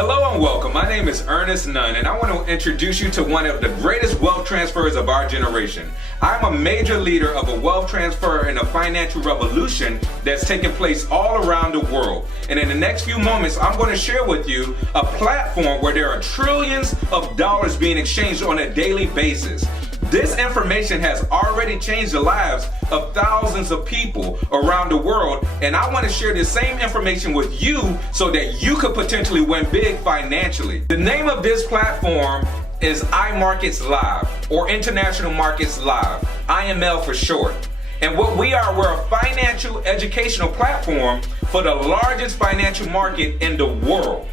Hello and welcome. My name is Ernest Nunn, and I want to introduce you to one of the greatest wealth transfers of our generation. I'm a major leader of a wealth transfer and a financial revolution that's taking place all around the world. And in the next few moments, I'm going to share with you a platform where there are trillions of dollars being exchanged on a daily basis. This information has already changed the lives of thousands of people around the world, and I want to share the same information with you so that you could potentially win big financially. The name of this platform is Imarketslive, or International Markets Live, IML for short. And what we're a financial educational platform for the largest financial market in the world.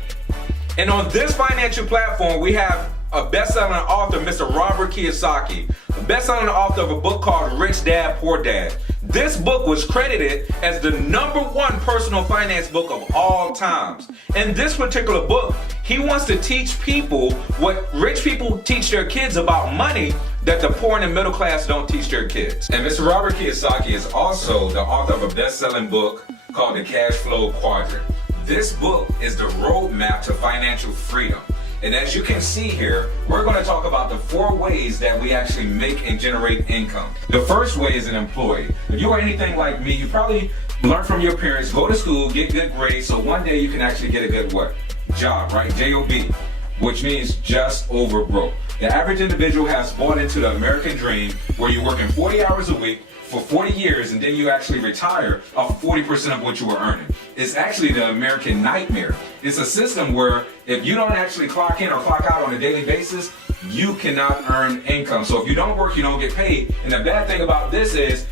And on this financial platform, we have a best-selling author, Mr. Robert Kiyosaki, a best-selling author of a book called Rich Dad, Poor Dad. This book was credited as the #1 personal finance book of all times. In this particular book, he wants to teach people what rich people teach their kids about money that the poor and the middle class don't teach their kids. And Mr. Robert Kiyosaki is also the author of a best-selling book called The Cash Flow Quadrant. This book is the roadmap to financial freedom. And as you can see here, we're going to talk about the 4 ways that we actually make and generate income. The first way is an employee. If you are anything like me, you probably learn from your parents, go to school, get good grades, so one day you can actually get a good what? Job, right? J-O-B, which means just over broke. The average individual has bought into the American dream where you're working 40 hours a week for 40 years and then you actually retire off 40% of what you were earning. It's actually the American nightmare. It's a system where if you don't actually clock in or clock out on a daily basis, you cannot earn income. So if you don't work, you don't get paid. And the bad thing about this is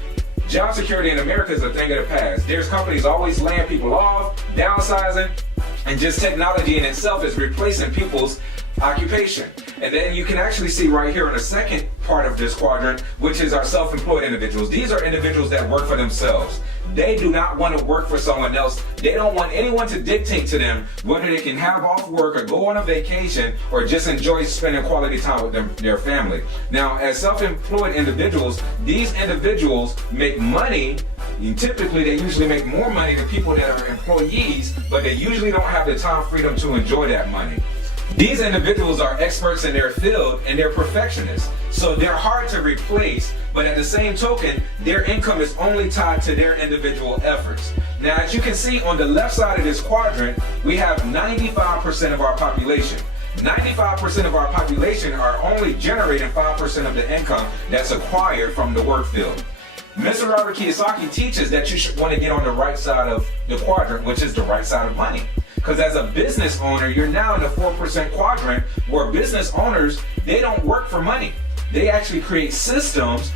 job security in America is a thing of the past. There's companies always laying people off, downsizing, and just technology in itself is replacing people's occupation. And then you can actually see right here in the second part of this quadrant, which is our self-employed individuals. These are individuals that work for themselves. They do not want to work for someone else. They don't want anyone to dictate to them whether they can have off work or go on a vacation or just enjoy spending quality time with their family. Now, as self-employed individuals, these individuals make money. And typically, they usually make more money than people that are employees, but they usually don't have the time freedom to enjoy that money. These individuals are experts in their field and they're perfectionists. So they're hard to replace, but at the same token, their income is only tied to their individual efforts. Now, as you can see on the left side of this quadrant, we have 95% of our population. 95% of our population are only generating 5% of the income that's acquired from the work field. Mr. Robert Kiyosaki teaches that you should want to get on the right side of the quadrant, which is the right side of money. Because as a business owner, you're now in the 4% quadrant where business owners, they don't work for money. They actually create systems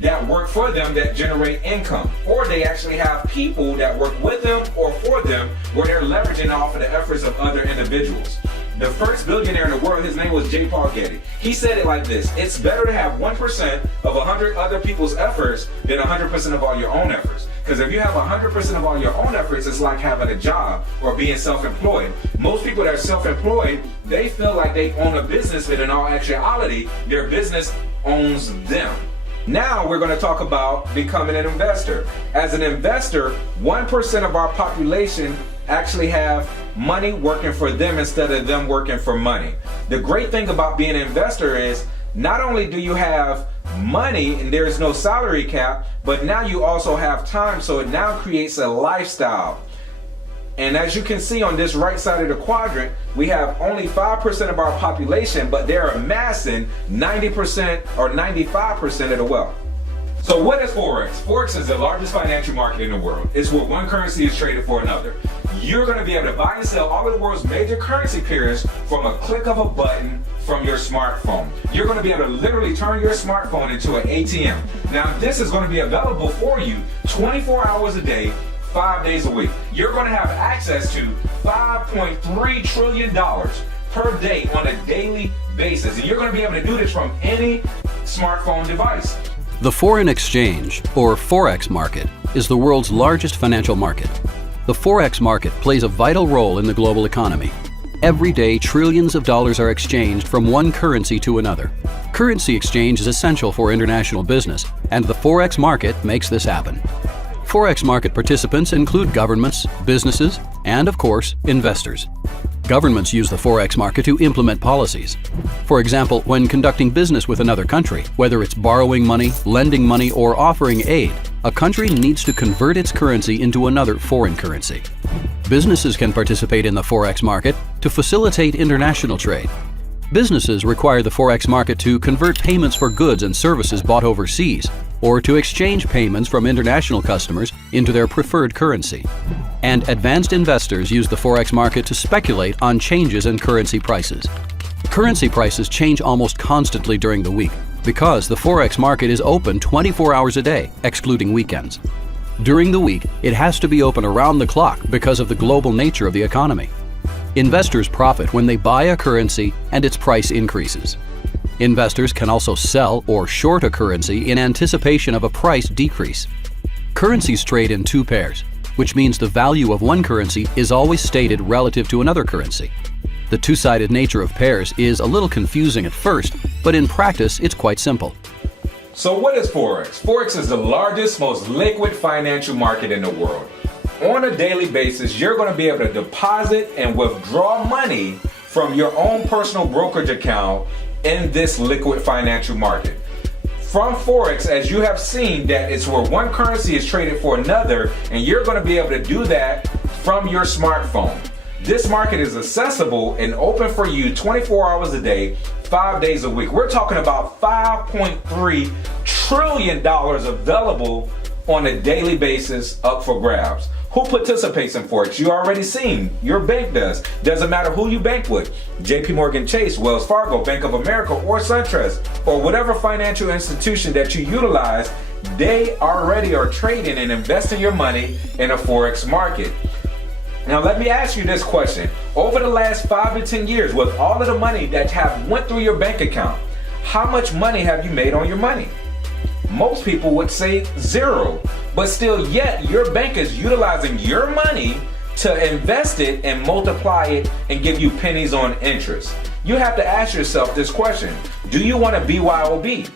that work for them that generate income. Or they actually have people that work with them or for them where they're leveraging off of the efforts of other individuals. The first billionaire in the world, his name was J. Paul Getty. He said it like this: it's better to have 1% of 100 other people's efforts than 100% of all your own efforts. Because if you have 100% of all your own efforts, it's like having a job or being self-employed. Most people that are self-employed, they feel like they own a business, but in all actuality, their business owns them. Now we're going to talk about becoming an investor. As an investor, 1% of our population actually have money working for them instead of them working for money. The great thing about being an investor is not only do you have money and there is no salary cap, but now you also have time, so it now creates a lifestyle. And as you can see on this right side of the quadrant, we have only 5% of our population, but they're amassing 90% or 95% of the wealth. So what is Forex? Forex is the largest financial market in the world. It's where one currency is traded for another. You're going to be able to buy and sell all of the world's major currency pairs from a click of a button from your smartphone. You're going to be able to literally turn your smartphone into an ATM. Now, this is going to be available for you 24 hours a day, 5 days a week. You're going to have access to $5.3 trillion per day on a daily basis. And you're going to be able to do this from any smartphone device. The foreign exchange, or Forex market, is the world's largest financial market. The Forex market plays a vital role in the global economy. Every day, trillions of dollars are exchanged from one currency to another. Currency exchange is essential for international business, and the Forex market makes this happen. Forex market participants include governments, businesses, and of course, investors. Governments use the Forex market to implement policies. For example, when conducting business with another country, whether it's borrowing money, lending money, or offering aid, a country needs to convert its currency into another foreign currency. Businesses can participate in the Forex market to facilitate international trade. Businesses require the Forex market to convert payments for goods and services bought overseas, or to exchange payments from international customers into their preferred currency. And advanced investors use the Forex market to speculate on changes in currency prices. Currency prices change almost constantly during the week because the Forex market is open 24 hours a day, excluding weekends. During the week, it has to be open around the clock because of the global nature of the economy. Investors profit when they buy a currency and its price increases. Investors can also sell or short a currency in anticipation of a price decrease. Currencies trade in two pairs, which means the value of one currency is always stated relative to another currency. The two-sided nature of pairs is a little confusing at first, but in practice it's quite simple. So what is Forex? Forex is the largest, most liquid financial market in the world. On a daily basis, you're going to be able to deposit and withdraw money from your own personal brokerage account in this liquid financial market. From Forex, as you have seen, that it's where one currency is traded for another, and you're going to be able to do that from your smartphone. This market is accessible and open for you 24 hours a day, 5 days a week. We're talking about $5.3 trillion available on a daily basis up for grabs. Who participates in Forex? You already seen. Your bank does. Doesn't matter who you bank with. JP Morgan Chase, Wells Fargo, Bank of America, or SunTrust, or whatever financial institution that you utilize, they already are trading and investing your money in a Forex market. Now let me ask you this question. Over the last 5 to 10 years, with all of the money that have went through your bank account, how much money have you made on your money? Most people would say zero, but still yet your bank is utilizing your money to invest it and multiply it and give you pennies on interest. You have to ask yourself this question. Do you want to BYOB?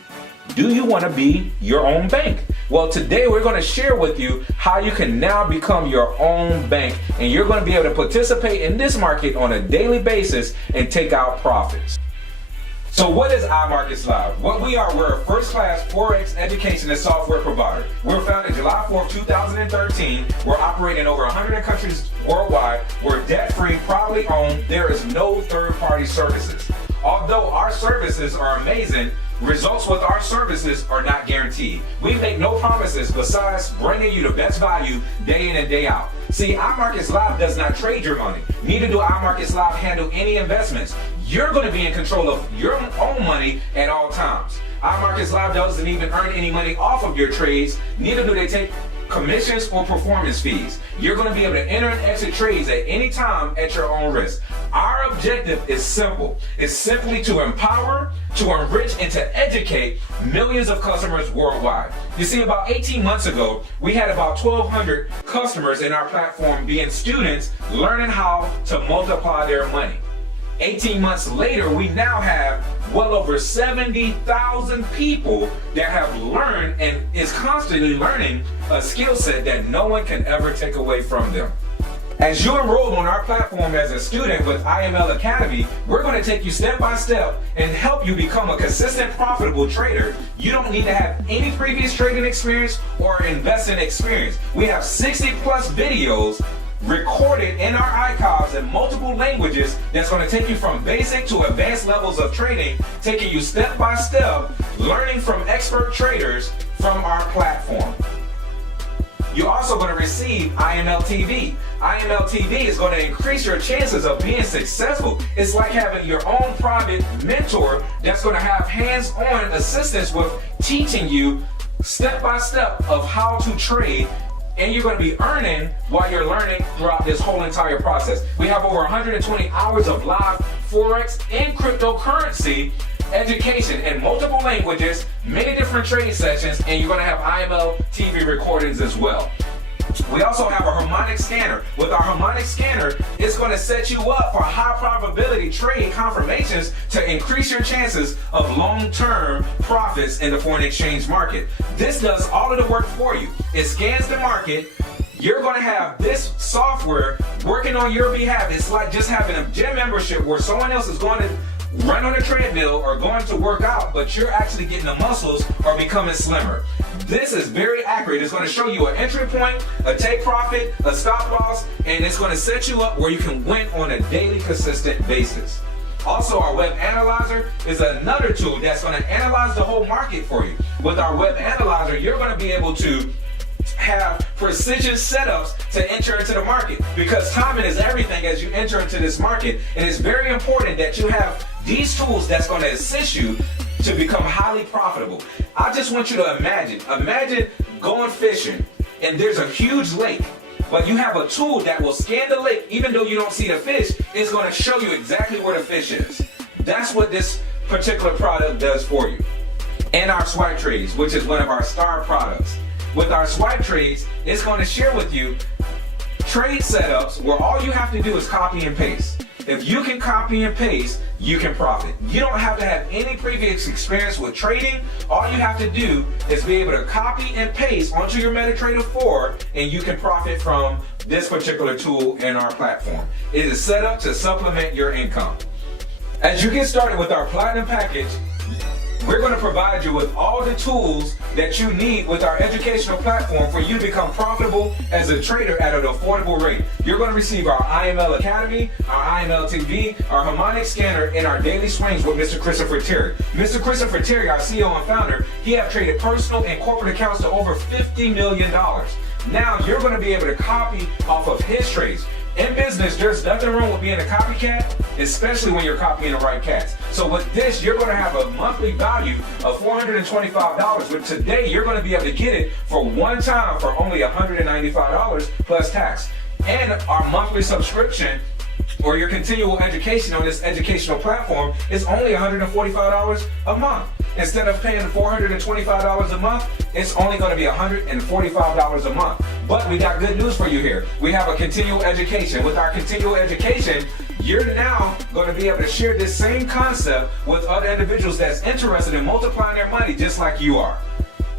Do you want to be your own bank? Well, today we're going to share with you how you can now become your own bank, and you're going to be able to participate in this market on a daily basis and take out profits. So what is Imarketslive? What we are, we're a first-class Forex education and software provider. We were founded July 4th, 2013. We're operating in over 100 countries worldwide. We're debt-free, privately owned. There is no third-party services. Although our services are amazing, results with our services are not guaranteed. We make no promises besides bringing you the best value day in and day out. See, Imarketslive does not trade your money. Neither do Imarketslive handle any investments. You're going to be in control of your own money at all times. Imarketslive doesn't even earn any money off of your trades. Neither do they take commissions or performance fees. You're going to be able to enter and exit trades at any time at your own risk. Our objective is simple. It's simply to empower, to enrich, and to educate millions of customers worldwide. You see, about 18 months ago, we had about 1,200 customers in our platform being students learning how to multiply their money. 18 months later, we now have well over 70,000 people that have learned and is constantly learning a skill set that no one can ever take away from them. As you enroll on our platform as a student with IML Academy, we're going to take you step by step and help you become a consistent, profitable trader. You don't need to have any previous trading experience or investing experience. We have 60 plus videos recorded in our archives in multiple languages that's going to take you from basic to advanced levels of trading, taking you step by step, learning from expert traders from our platform. You're also going to receive IML TV. IML TV is going to increase your chances of being successful. It's like having your own private mentor that's going to have hands-on assistance with teaching you step by step of how to trade, and you're going to be earning while you're learning throughout this whole entire process. We have over 120 hours of live Forex and cryptocurrency education in multiple languages, many different trading sessions, and you're going to have IML TV recordings as well. We also have a harmonic scanner. With our harmonic scanner, it's going to set you up for high probability trade confirmations to increase your chances of long-term profits in the foreign exchange market. This does all of the work for you. It scans the market, you're going to have this software working on your behalf. It's like just having a gym membership where someone else is going to run on a treadmill or going to work out, but you're actually getting the muscles or becoming slimmer. This is very accurate. It's going to show you an entry point, a take profit, a stop loss, and it's going to set you up where you can win on a daily consistent basis. Also, our web analyzer is another tool that's going to analyze the whole market for you. With our web analyzer, you're going to be able to have precision setups to enter into the market, because timing is everything as you enter into this market, and it's very important that you have these tools that's going to assist you to become highly profitable. I just want you to imagine going fishing and there's a huge lake, but you have a tool that will scan the lake. Even though you don't see the fish, it's going to show you exactly where the fish is. That's what this particular product does for you. And our swipe trades, which is one of our star products. With our swipe trades, it's going to share with you trade setups where all you have to do is copy and paste. If you can copy and paste, you can profit. You don't have to have any previous experience with trading. All you have to do is be able to copy and paste onto your MetaTrader 4, and you can profit from this particular tool in our platform. It is set up to supplement your income. As you get started with our Platinum package, we're going to provide you with all the tools that you need with our educational platform for you to become profitable as a trader at an affordable rate. You're going to receive our IML Academy, our IML TV, our harmonic scanner, and our daily swings with Mr. Christopher Terry. Mr. Christopher Terry, our CEO and founder, he have traded personal and corporate accounts to over $50 million. Now you're going to be able to copy off of his trades. In business, there's nothing wrong with being a copycat, especially when you're copying the right cats. So with this, you're going to have a monthly value of $425, but today you're going to be able to get it for one time for only $195 plus tax. And our monthly subscription or your continual education on this educational platform is only $145 a month. Instead of paying $425 a month, it's only going to be $145 a month. But we got good news for you here. We have a continual education. With our continual education, you're now going to be able to share this same concept with other individuals that's interested in multiplying their money just like you are.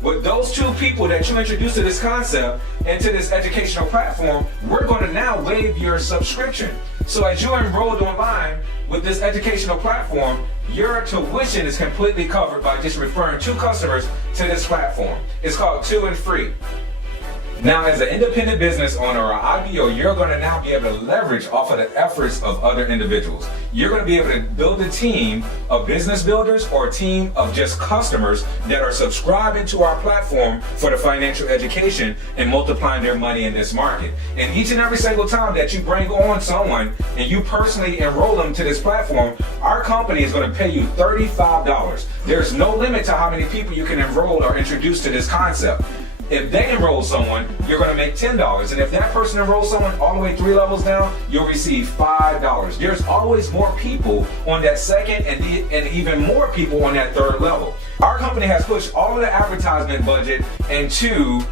With those two people that you introduce to this concept and to this educational platform, we're going to now waive your subscription. So as you're enrolled online with this educational platform, your tuition is completely covered by just referring two customers to this platform. It's called 2 and Free. Now, as an independent business owner or IBO, you're going to now be able to leverage off of the efforts of other individuals. You're going to be able to build a team of business builders or a team of just customers that are subscribing to our platform for the financial education and multiplying their money in this market. And each and every single time that you bring on someone and you personally enroll them to this platform, our company is going to pay you $35. There's no limit to how many people you can enroll or introduce to this concept. If they enroll someone, you're going to make $10. And if that person enrolls someone all the way 3 levels down, you'll receive $5. There's always more people on that second and even more people on that third level. Our company has pushed all of the advertisement budget into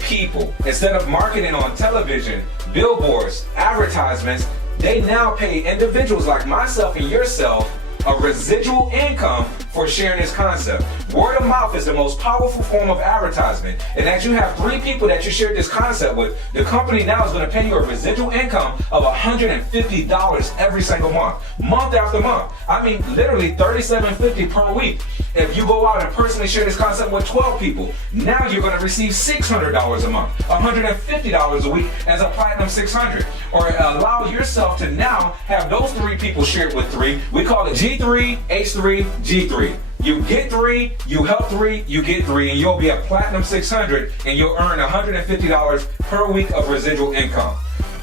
people. Instead of marketing on television, billboards, advertisements, they now pay individuals like myself and yourself a residual income for sharing this concept. Word of mouth is the most powerful form of advertisement. And as you have 3 people that you shared this concept with, the company now is going to pay you a residual income of $150 every single month. Month after month. I mean, literally $37.50 per week. If you go out and personally share this concept with 12 people, now you're going to receive $600 a month, $150 a week as a Platinum 600. Or allow yourself to now have those 3 people shared with 3. We call it G3, H3, G3. You get 3, you help 3, you get 3, and you'll be a Platinum 600 and you'll earn $150 per week of residual income.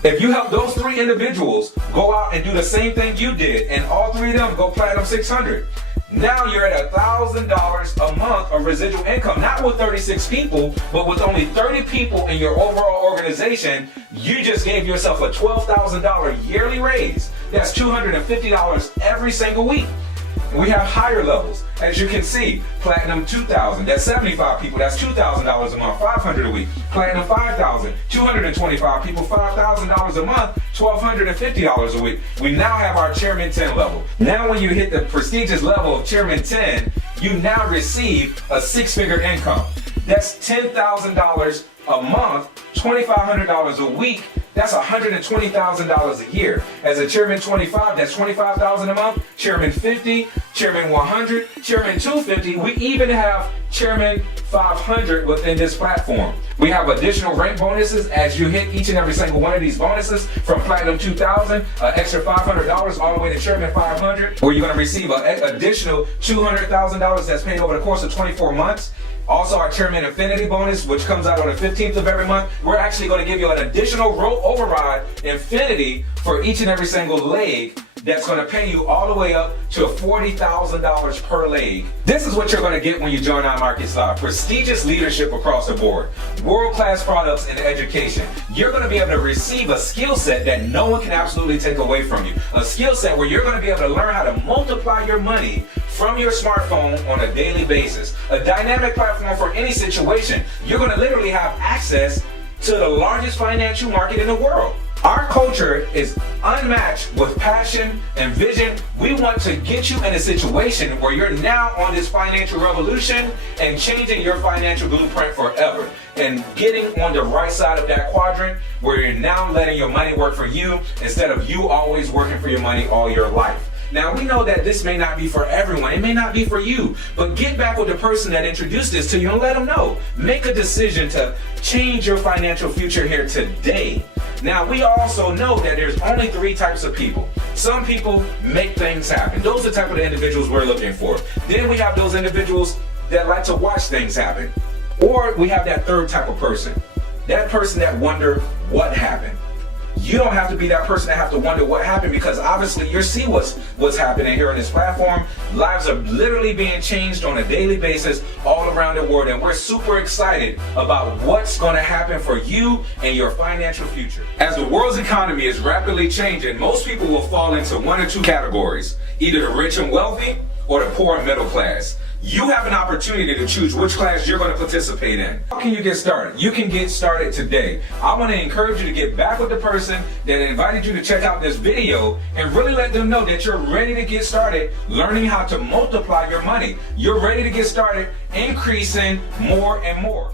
If you help those 3 individuals go out and do the same thing you did, and all 3 of them go Platinum 600, now you're at $1,000 a month of residual income, not with 36 people, but with only 30 people in your overall organization. You just gave yourself a $12,000 yearly raise. That's $250 every single week. We have higher levels. As you can see, Platinum 2,000, that's 75 people, that's $2,000 a month, $500 a week. Platinum 5,000, 225 people, $5,000 a month, $1,250 a week. We now have our Chairman 10 level. Now when you hit the prestigious level of Chairman 10, you now receive a 6-figure income. That's $10,000 a month, $2,500 a week, that's $120,000 a year. As a chairman 25, that's $25,000 a month. Chairman 50, chairman 100, chairman 250. We even have chairman 500 within this platform. We have additional rank bonuses as you hit each and every single one of these bonuses, from platinum 2000, extra $500 all the way to chairman 500, where you're going to receive an additional $200,000 that's paid over the course of 24 months. Also, our Chairman Infinity bonus, which comes out on the 15th of every month, we're actually going to give you an additional roll override infinity for each and every single leg. That's going to pay you all the way up to $40,000 per leg. This is what you're going to get when you join Imarketslive. Prestigious leadership across the board. World-class products and education. You're going to be able to receive a skill set that no one can absolutely take away from you. A skill set where you're going to be able to learn how to multiply your money from your smartphone on a daily basis. A dynamic platform for any situation. You're going to literally have access to the largest financial market in the world. Our culture is unmatched with passion and vision. We want to get you in a situation where you're now on this financial revolution and changing your financial blueprint forever, and getting on the right side of that quadrant where you're now letting your money work for you instead of you always working for your money all your life. Now, we know that this may not be for everyone. It may not be for you. But get back with the person that introduced this to you and let them know. Make a decision to change your financial future here today. Now, we also know that there's only 3 types of people. Some people make things happen. Those are the type of individuals we're looking for. Then we have those individuals that like to watch things happen. Or we have that third type of person. That person that wonder what happened. You don't have to be that person that have to wonder what happened, because obviously you see what's happening here on this platform. Lives are literally being changed on a daily basis all around the world, and we're super excited about what's going to happen for you and your financial future. As the world's economy is rapidly changing, most people will fall into one or two categories, either the rich and wealthy or the poor and middle class. You have an opportunity to choose which class you're going to participate in. How can you get started? You can get started today. I want to encourage you to get back with the person that invited you to check out this video and really let them know that you're ready to get started learning how to multiply your money. You're ready to get started increasing more and more.